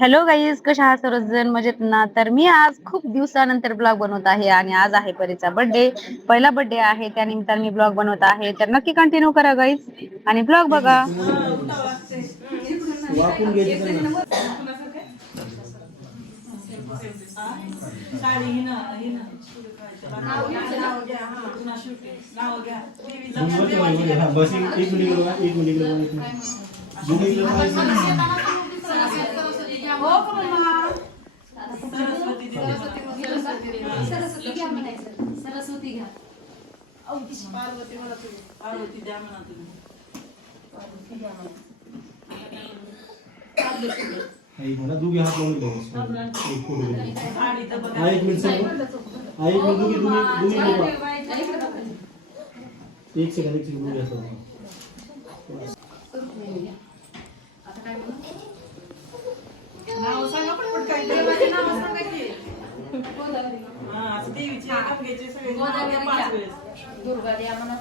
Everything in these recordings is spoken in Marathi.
हॅलो गाईज कशा आहात सर्वजण? मजेत ना? तर मी आज खूप दिवसानंतर ब्लॉग बनवत आहे आणि आज आहे परीचा बर्थडे पहिला बर्थडे आहे त्यानिमित्ताने मी ब्लॉग बनवत आहे. तर नक्की कंटिन्यू करा गाईज आणि ब्लॉग बघा. वाकून गेली तर नंबरच्या मागे हा बस एक एक मिनिट बघा एक मिनिट बघा एक मिनिट दोन्ही इकडे बघायचं. सरस्वती घ्या हा, एक मिनिट दोघी हात लावून घ्या. एक फोटो घ्या. हा एक मिनिट समोर हा एक मिनिट दोघी दोन्ही दोन्ही बघा एक सेकंड एक सेकंड दोघी दुर्गा द्या म्हणा.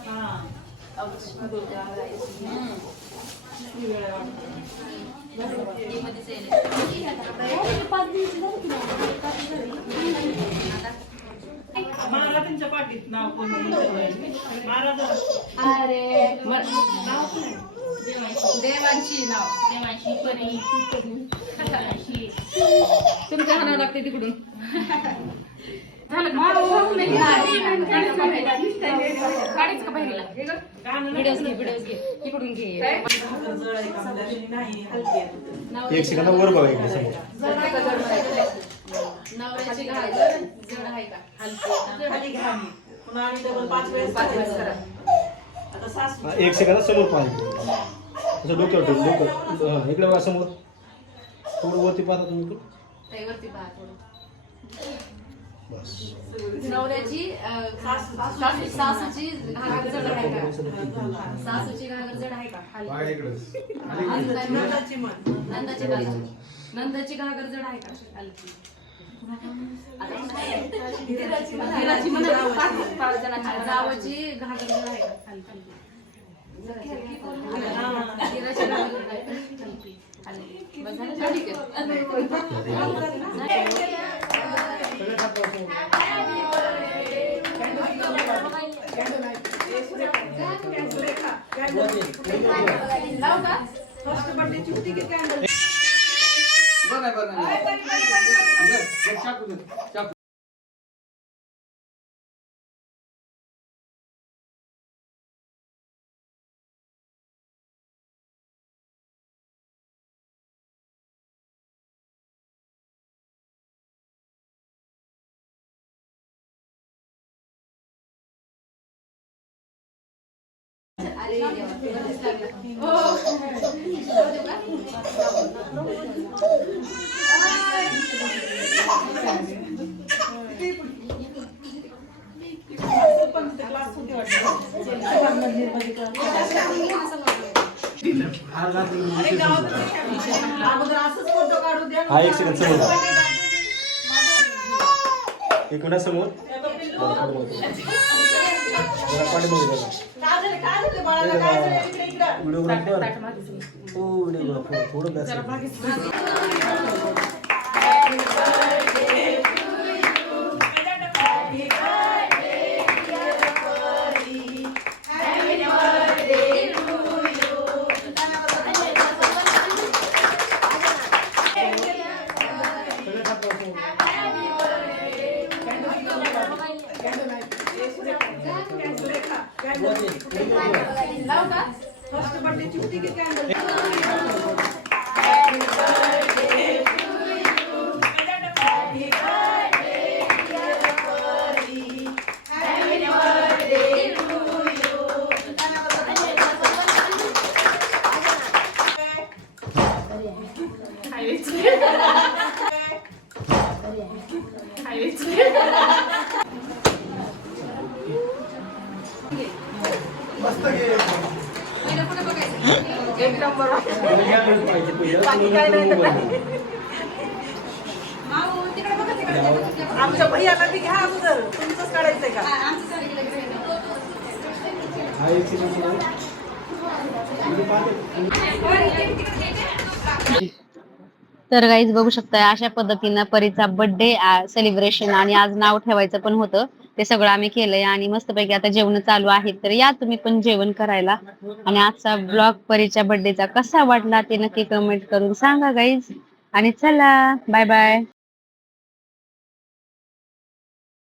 मला त्यांच्या पाठीत नाव कोण महाराज अरे. देवांची नाव. देवांची परी. तुमच्या हाणावं लागते तिकडून. एक सेकंद वर बघा इकडे एक सेकंद समोर पाहिजे असं डोक्यावर ठेव डोकं. इकडे बघा समोर. थोडं वरती पाहता तुम्ही. त्यावरती पहा नवऱ्याची सासूची घागर जड आहे का? सासूची घागर जड आहे का? हलकी. नंदाची नंदाची घागर नंदाची घागर जड आहे का. जावची आहे हलकी धीराची बघा हा एक सेकंद समोर एक मिनिट व्हिडिओग्राफर हो व्हिडिओग्राफर थोडं का फर्स्ट बर्थडेची होती की एक नंबर पाहिजे पहिलं बाकी काय नाही तर. आमच्या भैयाला बी घ्या अगोदर. तुमचंच काढायचंय का? घ्यायचे. तर गाईज बघू शकताय अशा पद्धतीनं परीचा बर्थडे सेलिब्रेशन आणि आज नाव ठेवायचं पण होतं. ते सगळं आम्ही केलंय आणि मस्तपैकी आता जेवण चालू आहेत तर या तुम्ही पण जेवण करायला. आणि आजचा ब्लॉग परीच्या बर्थडेचा कसा वाटला ते नक्की कमेंट करून सांगा गाईज आणि चला बाय बाय